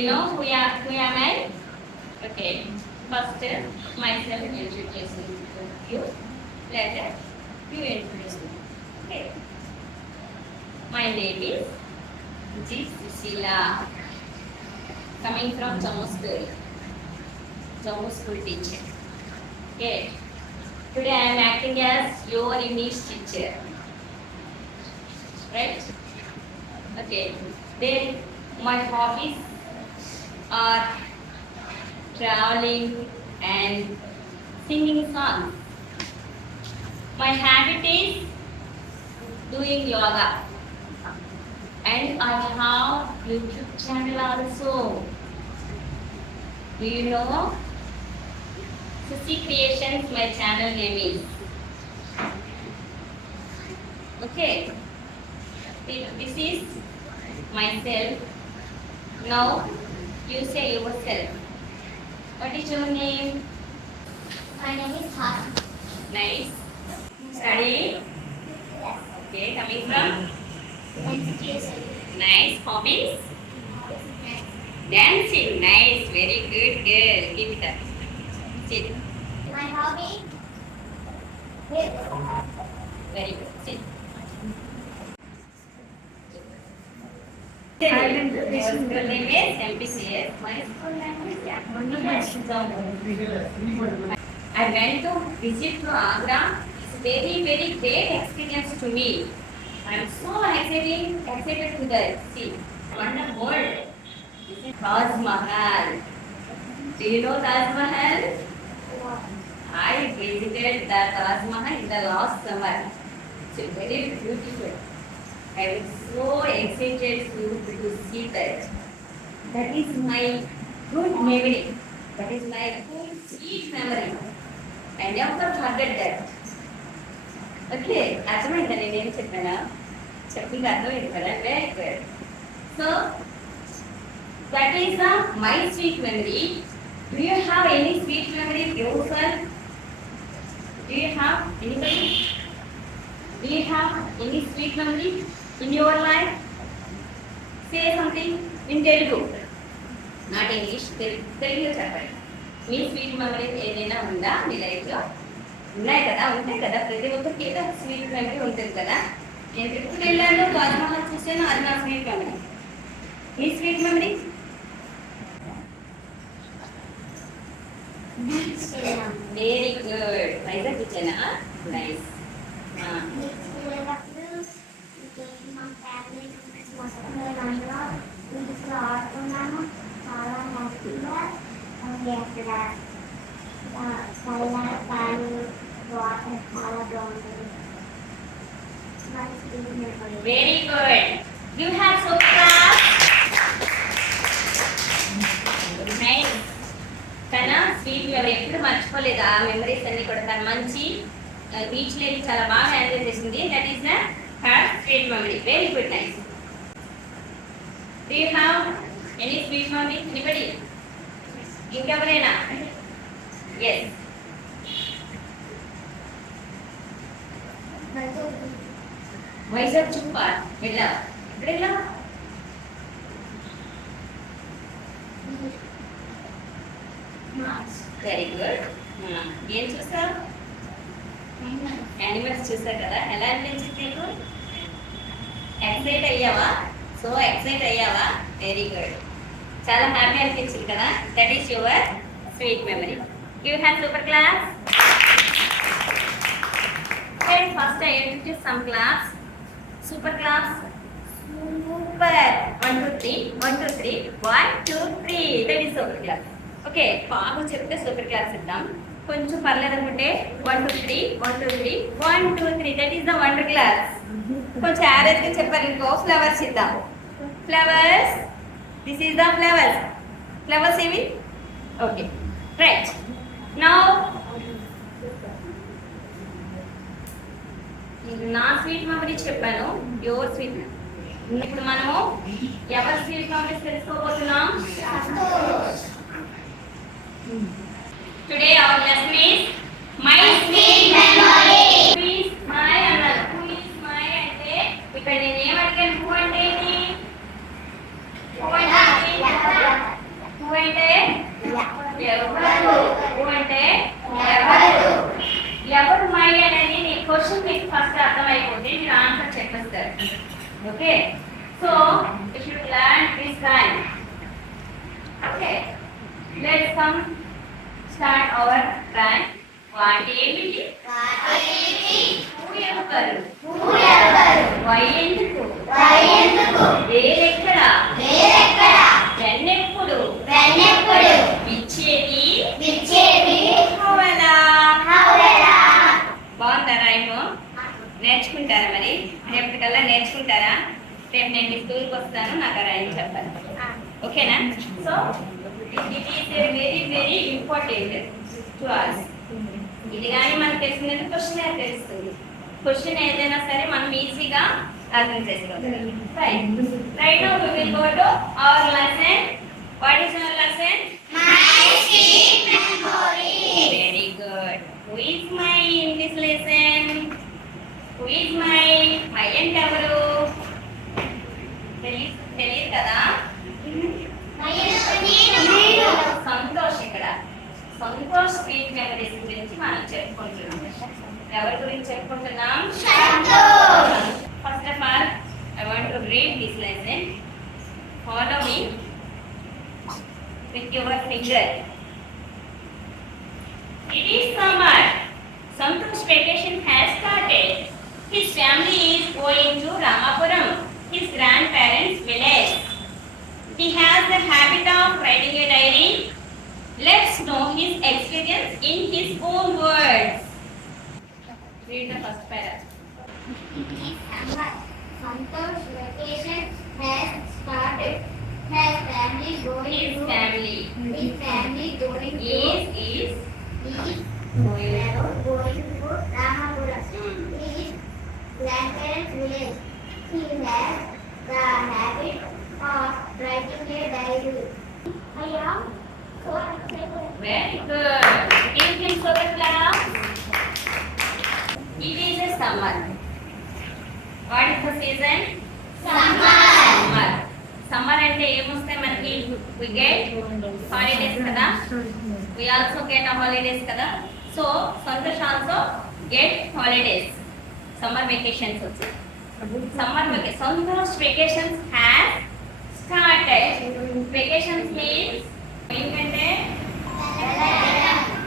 you know who am I? Okay. First, myself introducing you. Later, you introduce me. Okay. My name is G. Susila. Coming from Jammu School. Jammu School teacher. Okay. Today I am acting as your English teacher. Right? Okay. Then my hobbies are traveling and singing songs. My habit is doing yoga. And I have YouTube channel also. Do you know? Susi Creations, my channel name is. Okay. This is myself. Now you say yourself. What is your name? My name is Hassan. Nice. Study. Okay. Coming from. Education. Nice. Hobbies. Dancing. Nice. Very good girl. Keep it up. Sit. My hobby is Very good. Sit. Your school name is MPCS. My school name is I went to visit to Agra. It's very great experience to me. I'm so excited to the see. Wonderful. This is Taj Mahal. Do you know Taj Mahal? I visited the Taj Mahal in the last summer. It's very beautiful. I was so excited to see that. That is my good memory. That is my good sweet memory. I never forget that. Okay, అర్థమైందా నేనేం చెప్పానా చెప్పింది అర్థమైంది కదా very good so that is the my sweet memory do you have any sweet memory your self do you have anybody do you have any sweet memory in your life say something in Telugu not English తెలుగులో చెప్పండి మీ sweet memory ఏదైనా ఉందా మీ లైఫ్లో ఉన్నాయి కదా ఉంటాయి కదా ప్రతి ఒక్కరికి ఏదో స్వీట్ మెమరీ ఉంటుంది కదా నేను ఎప్పుడు వెళ్ళాను తాజ్మహల్ చూసాను అది నా స్వీట్ మెమరీ మీ sweet memory very good Vizag వచ్చానా నైస్ ఆడుకున్నాను చాలా హ్యాపీగా ఉంది అక్కడ చల్ల పాలు వాటర్ చాలా బాగుంటుంది very good you have so class nice తన స్వీట్ మెమరీ ఎప్పుడు మర్చిపోలేదు ఆ మెమరీస్ అన్ని కూడా తన మంచి బీచ్ లేని చాలా బాగా ఎంజాయ్ చేసింది that is the her sweet memory very good nice do you have any sweet memory anybody ఇంకెవరైనా ఎస్ వైజాగ్ చూపా వెళ్ళా ఇప్పుడు వెళ్ళా వెరీ గుడ్ ఏం చూసావు యానిమల్స్ చూసావు కదా ఎలా అనిపించింది నీకు ఎక్సైట్ అయ్యావా సో ఎక్సైట్ అయ్యావా వెరీ గుడ్ చాలా హ్యాపీ అనిపించింది కదా that is your sweet memory you have super class first I introduce some class super class super 1 2 3 1 2 3 1 2 3 that is super class okay బాగా చెప్తే సూపర్ క్లాస్ ఇద్దాం కొంచెం పర్లేదు అనుకుంటే 1 2 3 1 2 3 1 2 3 that is the wonder class కొంచెం యావరేజ్ గా చెప్పారు ఇంకో ఫ్లవర్స్ ఇద్దాం flowers this is the flowers ఏవి ఓకే రైట్ నౌ నా స్వీట్ మెమరీ చెప్పాను యువర్ స్వీట్ ఇప్పుడు మనము ఎవరి స్వీట్ మెమరీస్ తెలుసుకోబోతున్నాం today our lesson is my sweet memory please my అన్నారు హూ ఇస్ మై అంటే ఇక్కడ నేను ఏం అడిగాను హూ అంటే ఏంటి హూ అంటే Okay, so we should learn this rhyme. Okay, let's come start our rhyme. వాటేమిటి ఎవరు వై ఎందుకు వేరెక్కడ వెన్నెప్పుడు విచ్చేది హవలా. బాగుందా రైమ్? నేర్చుకుంటారా మరి? రేపటికల్లా నేర్చుకుంటారా? రేపు నేను మీ స్కూల్కి వస్తాను, నాకు ఆ రైమ్ చెప్పాలి. ఓకేనా? So it is a very very important to us. ఇది కానీ మనకు తెలిసిందంటే క్వశ్చన్ తెలుస్తుంది. క్వశ్చన్ ఏదైనా సరే మనం ఈజీగా అర్థం చేసుకోగలం. Right now we will go to our lesson. What is our lesson? Very good. Who is my in this lesson? Who is my అంటే ఎవరు? తెలియదు కదా. సంతోష్. ఇక్కడ సంతోష్ స్వీట్ మెమరీస్ గురించి మనం చెప్పుకుంటున్నాం. ఎవరి గురించి చెప్పుకుంటున్నాం? First of all I want to read this lesson. Follow me with your finger. It is summer. Santosh vacation has started. His family is going to Ramapuram, his grandparents' village. He has the habit of writing a diary. Let's know his experience in his own words. Read the first paragraph. Santosh vacation has started. His family going His to family his family going to is going to Ramapuram. His grandparents' village. He has the habit of writing a diary. I am so excited. very good. Give him so the clap. It is a summer. What is the season? Summer. Summer అంటే ఏమొస్తాయి మనకి? we get holidays కదా. we also get a holidays కదా. so Santosh also get holidays. summer vacations వచ్చి Santosh vacations has started. vacations means ఏంటంటే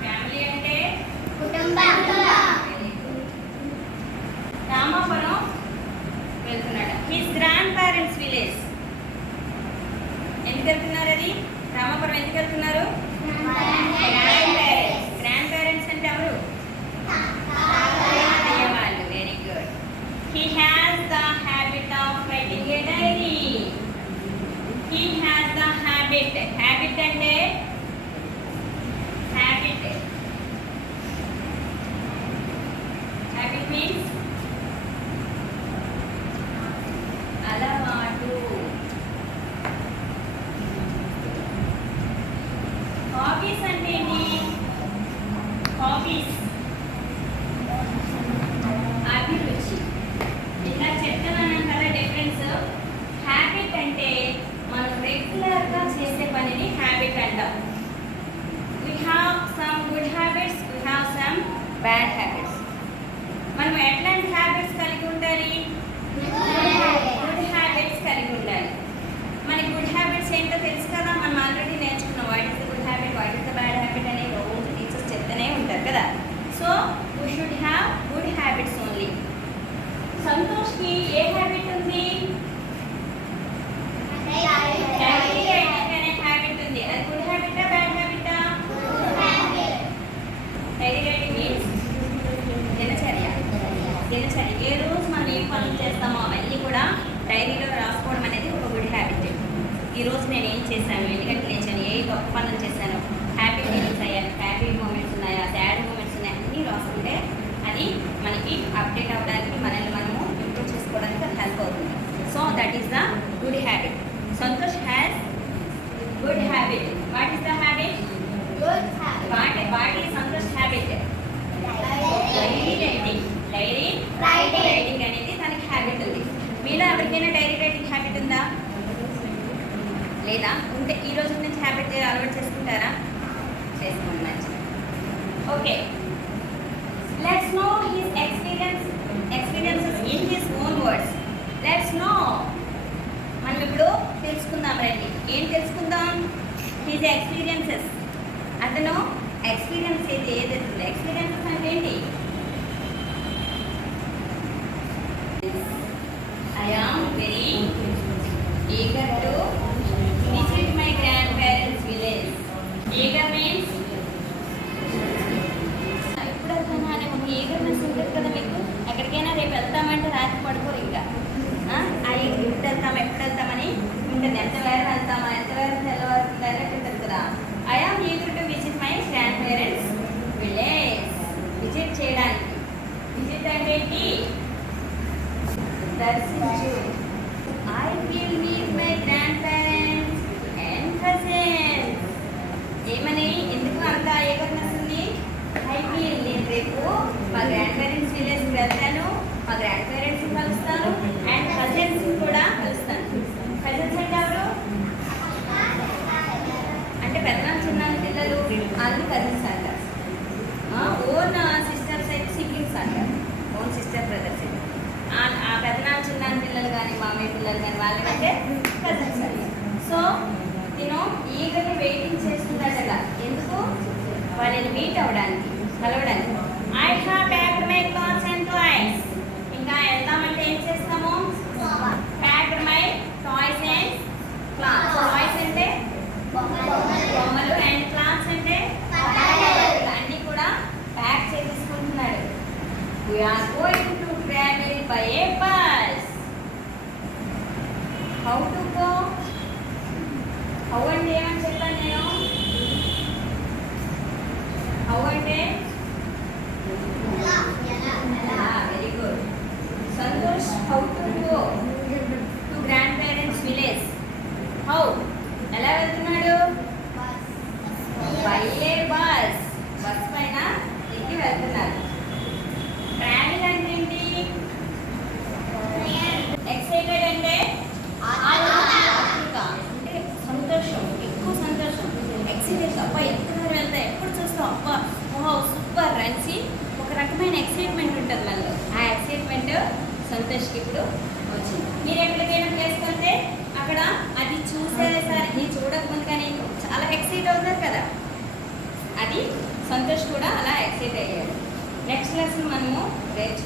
ఫ్యామిలీ అంటే రామాపురం వెళ్తున్నాడు. His grand parents village. ఎందుకు వెళ్తున్నారు? అది రామాపురం ఎందుకు వెళ్తున్నారు? గ్రాండ్ పేరెంట్స్ అంటే ఎవరు? వాళ్ళు. Very good. He has the habit of writing a diary. He has the habit. Habit అంటే హ్యాబిట్ మీన్స్ అలవాటు. హాబీస్ అంటే ఏంటి? హాబీస్ అభిరుచి. ఇలా చెప్తామన్నాం కదా డిఫరెన్స్. హ్యాబిట్ అంటే మనం రెగ్యులర్గా చేసే పనిని హ్యాబిట్ అంటాం. we have some good habits, we have some bad habits. మనం ఎట్లాంటి హ్యాబిట్స్ కలిగి ఉండాలి? గుడ్ హ్యాబిట్స్ కలిగి ఉండాలి. మనకి గుడ్ హ్యాబిట్స్ ఏంటో తెలుసు కదా, మనం ఆల్రెడీ నేర్చుకున్నాం. What is the good habit, what is the bad habit అని రోజు టీచర్స్ చెప్తూనే ఉంటారు కదా. So we should have good habits only. సంతోష్కి ఏ హ్యాబిట్ ఉంది? డైరీ రైటింగ్ అనే హ్యాబిట్ ఉంది. అది గుడ్ హ్యాబిటా బ్యాడ్ హ్యాబిటా? డైరీ రైటింగ్ మీన్స్ దినచర్య. ఏ రోజు మనం ఏం పనులు చేస్తామో అవన్నీ కూడా డైరీలో రాసుకోవడం అనేది ఒక గుడ్ హ్యాబిట్. ఈరోజు నేను ఏం చేశాను, ఎందుకంటే లేచాను, ఏ గొప్ప పనులు చేశాను, హ్యాపీ ఫీలింగ్స్ అయ్యాను, హ్యాపీ మూమెంట్స్ ఉన్నాయా, సాడ్ మూమెంట్స్ ఉన్నాయా అన్నీ రాసుకుంటే అది మనకి అప్డేట్ అవ్వడానికి, మనల్ని మనము ఇంప్రూవ్ చేసుకోవడానికి అది హెల్ప్ అవుతుంది. So that is the good habit. Santosh has good habit. What is the habit? What is Santosh habit? Diary writing అనేది తనకి హ్యాబిట్ ఉంది. మీలో ఎవరికైనా డైరీ రైటింగ్ హ్యాబిట్ ఉందా? లేదా? ఉంటే ఈ రోజు నుంచి హ్యాబిట్ అలవాటు చేసుకుంటారా? చేసుకోండి, మంచిది. Okay, let's know his experiences in his own words. Let's know. మనం ఇప్పుడు తెలుసుకుందాం రండి. ఏం తెలుసుకుందాం? His experiences. అతను ఎక్స్పీరియన్స్ ఏదైతే ఎక్స్పీరియన్సెస్ అంటే ఏంటి? I am very eager to visit my grandparents' village. Eager means ఇప్పుడు వెళ్తాను అనే ఒక ఈగర్నెస్ ఉంటుంది కదా మీకు. ఎక్కడికైనా రేపు వెళ్తామంటే రాత్రి పడుకోరు ఇంకా. ఎప్పుడు వెళ్తామని ఉంటుంది. ఎంత వేరే వెళ్తామా, ఎంత వేరే తెల్లవారుతుంది అన్నట్టు ఉంటుంది కదా. I am eager to visit my grandparents village. Visit చేయడానికి. విజిట్ అంటే ఏంటి? దర్శించు. I will meet my grandparents and cousins. ఏమని, ఎందుకు అంత ఈగర్నెస్ ఉంది? ఐ విల్, నేను రేపు మా గ్రాండ్ పేరెంట్స్ విలేజ్కి వెళ్తాను, మా గ్రాండ్ పేరెంట్స్ని కలుస్తాను అండ్ కజిన్స్ కూడా కలుస్తాను. కజిన్స్ అంటే ఎవరు? అంటే పెద్దనాన్న చిన్నాన్న పిల్లలు, వాళ్ళు కజిన్స్ అంటారు. ఓన్ సిస్టర్స్ అయితే సిబ్లింగ్స్ అంటారు. ఓన్ సిస్టర్ బ్రదర్స్ అయితే. ఆ పెద్దనాన్న చిన్నాన్న పిల్లలు కానీ మామయ్య పిల్లలు కానీ వాళ్ళకంటే కజిన్స్ అంటారు. సో నేను ఈగర్ని వెయిటింగ్ చేస్తున్నాడట. ఎందుకు? వాళ్ళని మీట్ అవ్వడానికి, కలవడానికి. I have packed my clothes and toys. ఇంకా వెళ్దామంటే ఏం చేస్తాము? Packed my toys and clothes. Toys అంటే బొమ్మలు అండ్ క్లాత్స్ అంటే అన్నీ కూడా ప్యాక్ చేసేసుకుంటున్నాడు. We are going to travel by a bus. How to go? How అంటే ఏమని చెప్పాను నేను? How అంటే very good. Santosh, how to go to grandparents village? How? ఎలా వెళ్తున్నాడు? By a bus. బస్ పైన ఎక్కి వెళ్తున్నారు. ట్రావెల్ అంటే ఏంటి? ఎక్సైటెడ్ అంటే అంటే సంతోషం, ఎక్కువ సంతోషం. ఎక్సైటెడ్, అబ్బా ఎక్కడ వెళ్తా, ఎప్పుడు చూస్తాం, అబ్బా ఓహో సూపర్ అనేసి ఒక రకమైన ఎక్సైట్మెంట్ ఉంటుంది మనలో. ఆ ఎక్సైట్మెంట్ సంతోష్కి ఇప్పుడు వచ్చింది. మీరు ఎక్కడికైనా ప్లేస్కి వెళ్తే అక్కడ అది చూసేసరికి చూడకముందు కానీ చాలా ఎక్సైట్ అవుతారు కదా. అది సంతోష్ కూడా అలా ఎక్సైట్ అయ్యాడు. నెక్స్ట్ లెసన్ మనము రేపు